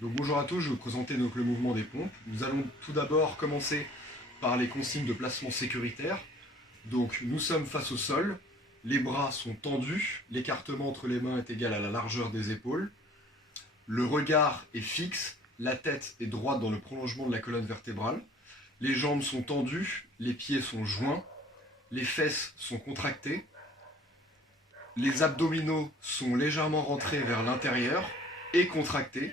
Donc bonjour à tous, je vais vous présenter donc, le mouvement des pompes. Nous allons tout d'abord commencer par les consignes de placement sécuritaire. Donc nous sommes face au sol, les bras sont tendus, l'écartement entre les mains est égal à la largeur des épaules, le regard est fixe, la tête est droite dans le prolongement de la colonne vertébrale, les jambes sont tendues, les pieds sont joints, les fesses sont contractées, les abdominaux sont légèrement rentrés vers l'intérieur et contractés,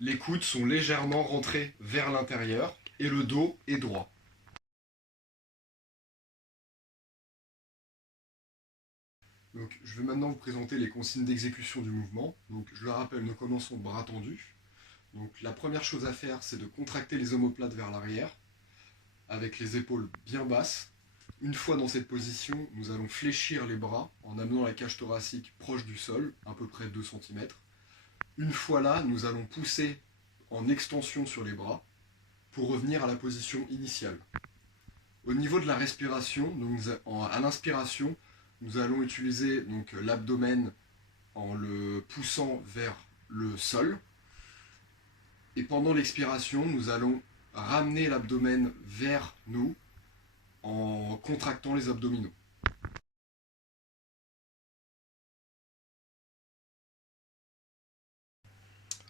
les coudes sont légèrement rentrés vers l'intérieur et le dos est droit. Donc, je vais maintenant vous présenter les consignes d'exécution du mouvement. Donc, je le rappelle, nous commençons bras tendus. Donc, la première chose à faire, c'est de contracter les omoplates vers l'arrière, avec les épaules bien basses. Une fois dans cette position, nous allons fléchir les bras en amenant la cage thoracique proche du sol, à peu près 2 cm. Une fois là, nous allons pousser en extension sur les bras pour revenir à la position initiale. Au niveau de la respiration, donc, à l'inspiration, nous allons utiliser l'abdomen en le poussant vers le sol. Et pendant l'expiration, nous allons ramener l'abdomen vers nous en contractant les abdominaux.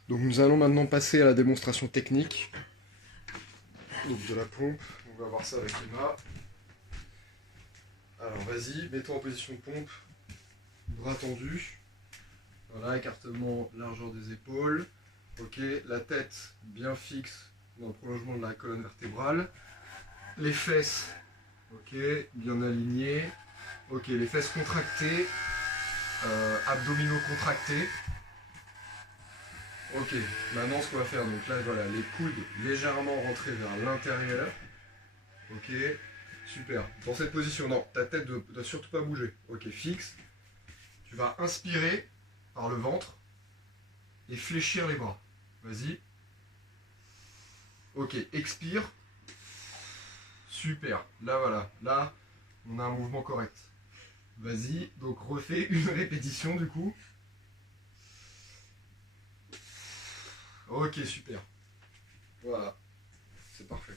Donc nous allons maintenant passer à la démonstration technique donc de la pompe. On va voir ça avec Emma. Alors vas-y, mets-toi en position de pompe, bras tendus. Voilà, écartement, largeur des épaules. Ok, la tête bien fixe dans le prolongement de la colonne vertébrale. Les fesses, ok, bien alignées. Ok, les fesses contractées, abdominaux contractés. Ok, maintenant ce qu'on va faire, donc là voilà, les coudes légèrement rentrés vers l'intérieur. Ok, super. Dans cette position, non, ta tête ne doit surtout pas bouger. Ok, fixe. Tu vas inspirer par le ventre et fléchir les bras. Vas-y. Ok, expire. Super. Là voilà, là on a un mouvement correct. Vas-y, donc refais une répétition du coup. Ok, super. Voilà, c'est parfait.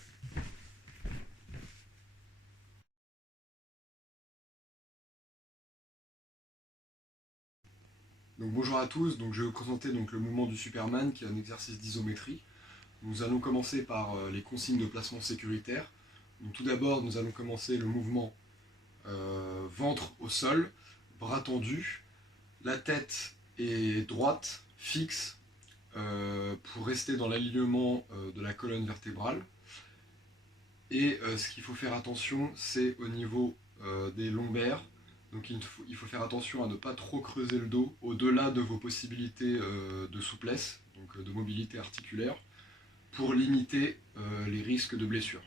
Donc bonjour à tous, donc je vais vous présenter donc, le mouvement du Superman qui est un exercice d'isométrie. Nous allons commencer par les consignes de placement sécuritaire. Donc, tout d'abord, nous allons commencer le mouvement ventre au sol, bras tendus, la tête est droite, fixe, pour rester dans l'alignement de la colonne vertébrale. Et ce qu'il faut faire attention, c'est au niveau des lombaires. Donc il faut faire attention à ne pas trop creuser le dos au-delà de vos possibilités de souplesse, donc de mobilité articulaire, pour limiter les risques de blessures.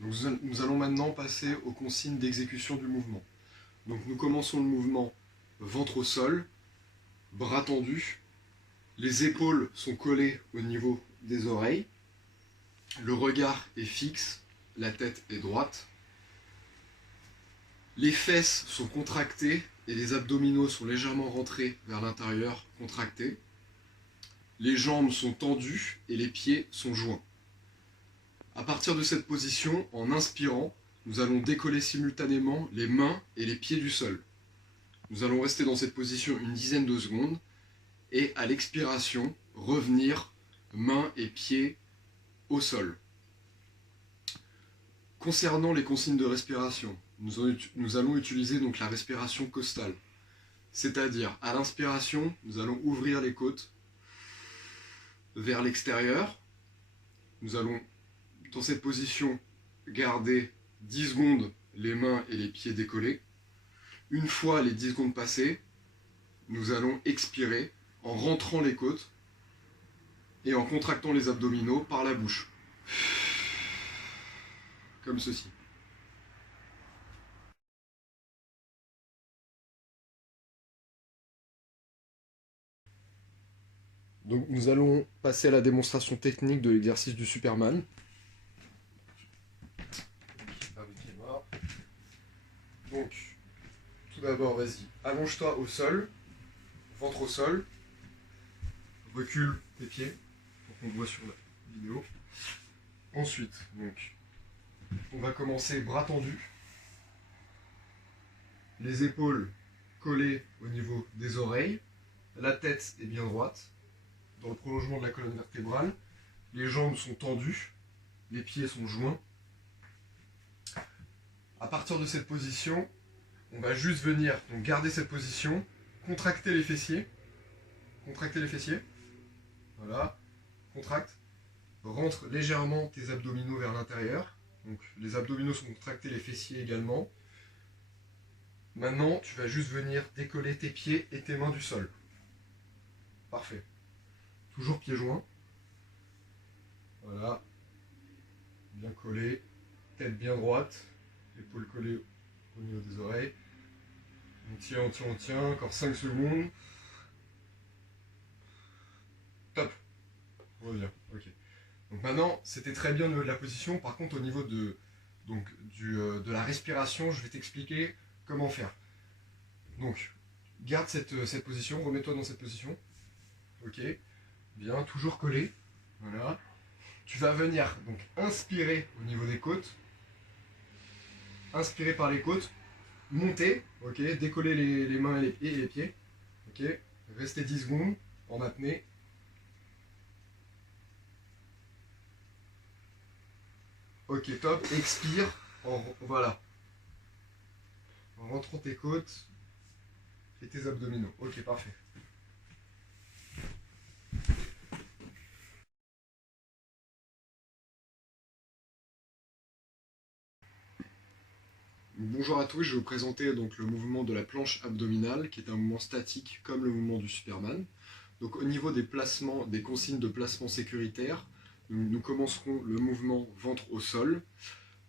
Donc, nous allons maintenant passer aux consignes d'exécution du mouvement. Donc nous commençons le mouvement ventre au sol, bras tendus, les épaules sont collées au niveau des oreilles, le regard est fixe, la tête est droite, les fesses sont contractées et les abdominaux sont légèrement rentrés vers l'intérieur, contractés, les jambes sont tendues et les pieds sont joints. À partir de cette position, en inspirant, nous allons décoller simultanément les mains et les pieds du sol. Nous allons rester dans cette position une dizaine de secondes et à l'expiration, revenir mains et pieds au sol. Concernant les consignes de respiration, nous allons utiliser donc la respiration costale. C'est-à-dire, à l'inspiration, nous allons ouvrir les côtes vers l'extérieur. Nous allons, dans cette position, garder 10 secondes les mains et les pieds décollés. Une fois les 10 secondes passées, nous allons expirer en rentrant les côtes et en contractant les abdominaux par la bouche. Comme ceci. Donc nous allons passer à la démonstration technique de l'exercice du Superman. Donc, tout d'abord, vas-y, allonge-toi au sol, ventre au sol, recule tes pieds, pour qu'on le voit sur la vidéo. Ensuite, donc, on va commencer bras tendus, les épaules collées au niveau des oreilles, la tête est bien droite, dans le prolongement de la colonne vertébrale, les jambes sont tendues, les pieds sont joints. À partir de cette position, on va juste venir donc garder cette position, contracter les fessiers, voilà, contracte, rentre légèrement tes abdominaux vers l'intérieur, donc les abdominaux sont contractés, les fessiers également. Maintenant, tu vas juste venir décoller tes pieds et tes mains du sol. Parfait. Toujours pieds joints. Voilà. Bien collé. Tête bien droite. Épaules collées au niveau des oreilles. On tient, on tient, on tient. Encore 5 secondes. Top. On revient. Ok. Donc maintenant, c'était très bien au niveau de la position. Par contre, au niveau de la respiration, je vais t'expliquer comment faire. Donc, garde cette position. Remets-toi dans cette position. Ok. Bien, toujours collé. Voilà. Tu vas venir donc inspirer au niveau des côtes. Inspirer par les côtes. Monter. Ok. Décoller les mains et les pieds. Ok. Restez 10 secondes en apnée. Ok, top. Expire. Voilà. En rentrant tes côtes et tes abdominaux. Ok, parfait. Bonjour à tous, je vais vous présenter donc le mouvement de la planche abdominale, qui est un mouvement statique comme le mouvement du Superman. Donc au niveau des placements, des consignes de placement sécuritaire, nous commencerons le mouvement ventre au sol.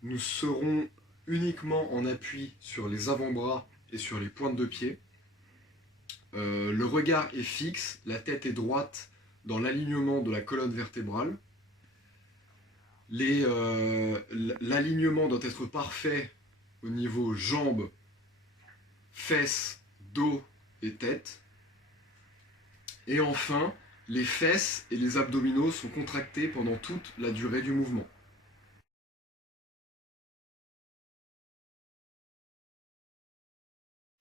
Nous serons uniquement en appui sur les avant-bras et sur les pointes de pied. Le regard est fixe, la tête est droite dans l'alignement de la colonne vertébrale. L'alignement doit être parfait au niveau jambes, fesses, dos et tête. Et enfin, les fesses et les abdominaux sont contractés pendant toute la durée du mouvement.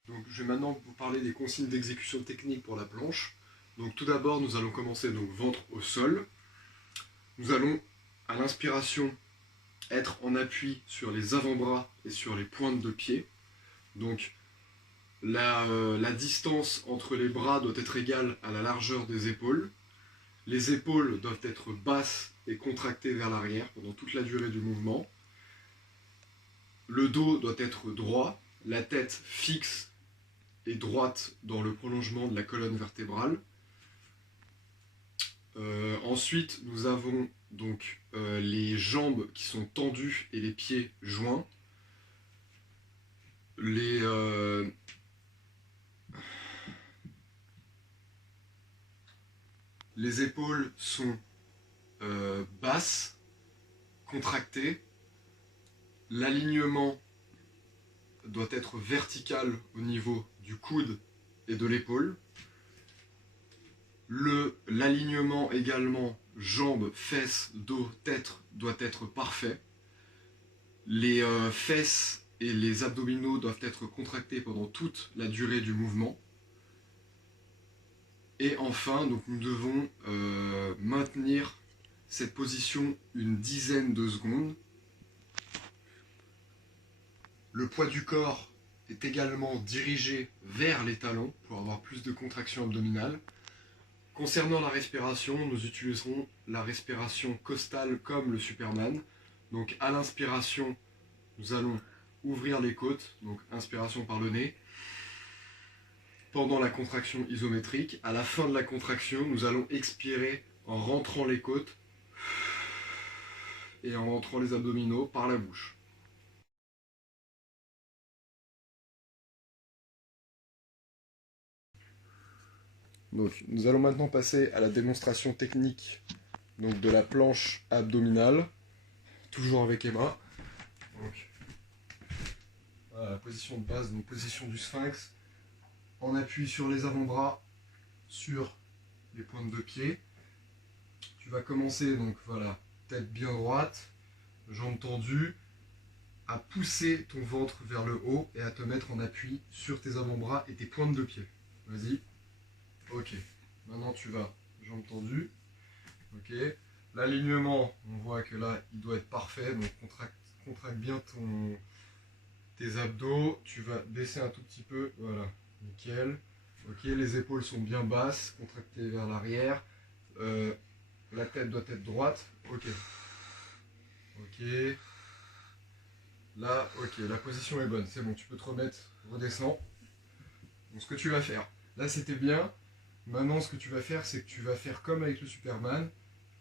Donc, je vais maintenant vous parler des consignes d'exécution technique pour la planche. Donc, tout d'abord, nous allons commencer donc ventre au sol. Nous allons, à l'inspiration, être en appui sur les avant-bras et sur les pointes de pied. Donc, la distance entre les bras doit être égale à la largeur des épaules. Les épaules doivent être basses et contractées vers l'arrière pendant toute la durée du mouvement. Le dos doit être droit, la tête fixe et droite dans le prolongement de la colonne vertébrale. Ensuite, nous avons donc les jambes qui sont tendues et les pieds joints. Les épaules sont basses, contractées. L'alignement doit être vertical au niveau du coude et de l'épaule. L'alignement également jambes, fesses, dos, tête doit être parfait. Les fesses et les abdominaux doivent être contractés pendant toute la durée du mouvement. Et enfin, donc, nous devons maintenir cette position une dizaine de secondes. Le poids du corps est également dirigé vers les talons pour avoir plus de contraction abdominale. Concernant la respiration, nous utiliserons la respiration costale comme le Superman. Donc à l'inspiration, nous allons ouvrir les côtes, donc inspiration par le nez. Pendant la contraction isométrique, à la fin de la contraction, nous allons expirer en rentrant les côtes et en rentrant les abdominaux par la bouche. Donc, nous allons maintenant passer à la démonstration technique donc, de la planche abdominale, toujours avec Emma. Donc, Voilà, la position de base, donc position du sphinx. En appui sur les avant-bras, sur les pointes de pied. Tu vas commencer, donc voilà, tête bien droite, jambes tendues, à pousser ton ventre vers le haut et à te mettre en appui sur tes avant-bras et tes pointes de pied. Vas-y. Ok. Maintenant tu vas, jambes tendues. Ok. L'alignement, on voit que là, il doit être parfait. Donc contracte bien tes abdos. Tu vas baisser un tout petit peu. Voilà. Nickel. Ok. Les épaules sont bien basses, contractées vers l'arrière. La tête doit être droite. Ok. Ok. Là, ok, la position est bonne, c'est bon, tu peux te remettre, redescends. Donc ce que tu vas faire, là c'était bien. Maintenant ce que tu vas faire, c'est que tu vas faire comme avec le Superman.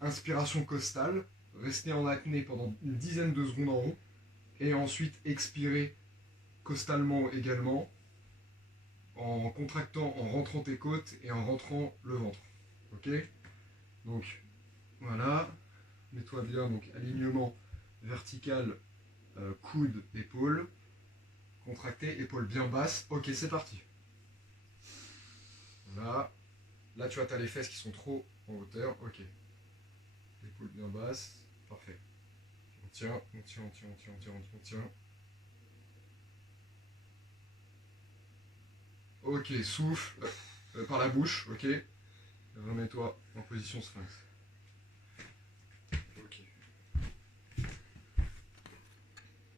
Inspiration costale, rester en apnée pendant une dizaine de secondes en haut. Et ensuite expirer costalement également, en contractant, en rentrant tes côtes et en rentrant le ventre. Ok. Donc voilà, mets-toi bien, donc alignement vertical, coude, épaule. Contracté, épaule bien basse. Ok, c'est parti. Voilà. Là, tu vois, tu as les fesses qui sont trop en hauteur. Ok. Épaule bien basse. Parfait. On tient, on tient, on tient, on tient, on tient, on tient. Ok, souffle par la bouche. Ok. Remets-toi en position sphinx.